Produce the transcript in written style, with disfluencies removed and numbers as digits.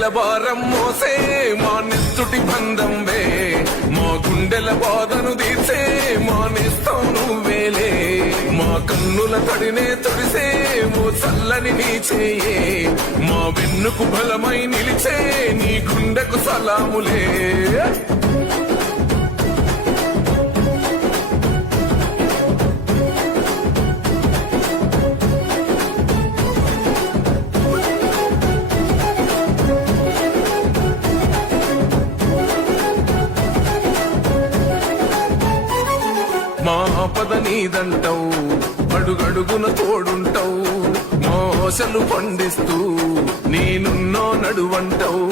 పల్లెల భారం మోసే మా నెత్తుటి బంధంవే మా గుండెల బాధను తీర్చే మా నేస్తం నువ్వేలే మా కన్నుల తడినే తొడిసే ఓ చల్లని నీ చేయే మా వెన్నుకు బలమై నిలిచే నీ గుండెకు సలాములే మా ఆపద నీదంటావు అడుగడుగున తోడుంటావు మోసలు పండిస్తూ నేనున్నో నడువంటావు